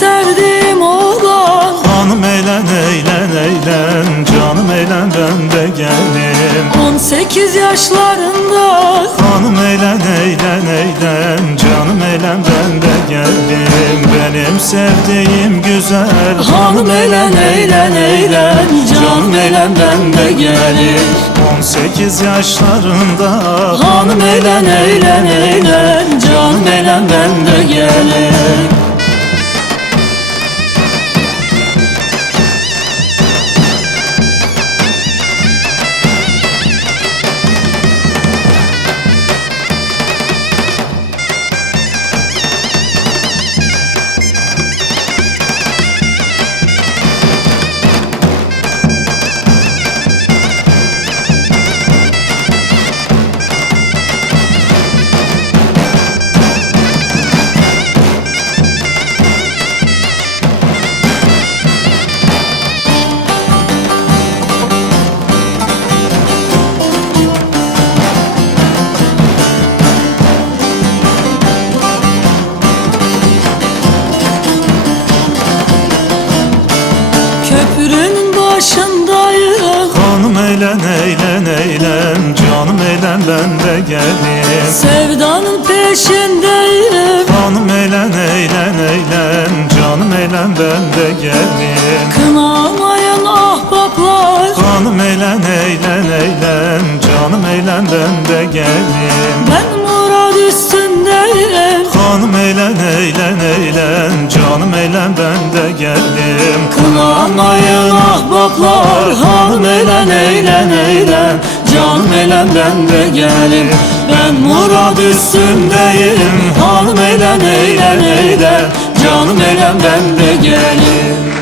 sevdiğim oğlan. Hanım eğlen eğlen eğlen, canım eğlen ben de gelim. 18 yaşlarında. Hanım eğlen eğlen eğlen, canım eğlen ben de gelim. Benim sevdiğim güzel. Hanım eğlen eğlen eğlen, canım eğlen ben de gelir. 18 yaşlarında. Hanım eğlen eğlen eğlen, canım eğlen ben de gelir. Köprünün başındayım. Hanım eğlen eğlen eğlen, canım eğlen ben de gelim. Sevdanın peşindeyim. Hanım eğlen eğlen eğlen, canım eğlen ben de gelim. Kınamayın ahbaplar. Hanım eğlen eğlen eğlen, canım eğlen ben de gelim. Ben murad üstündeyim. Hanım eğlen eğlen eğlen, canım eğlen ben de gelim. Kınamayın ahbaplar. Hanım eğlen eğlen eğlen, canım eğlen ben de gelim. Ben murad üstündeyim. Hanım eğlen eğlen eğlen, canım eğlen ben de gelim.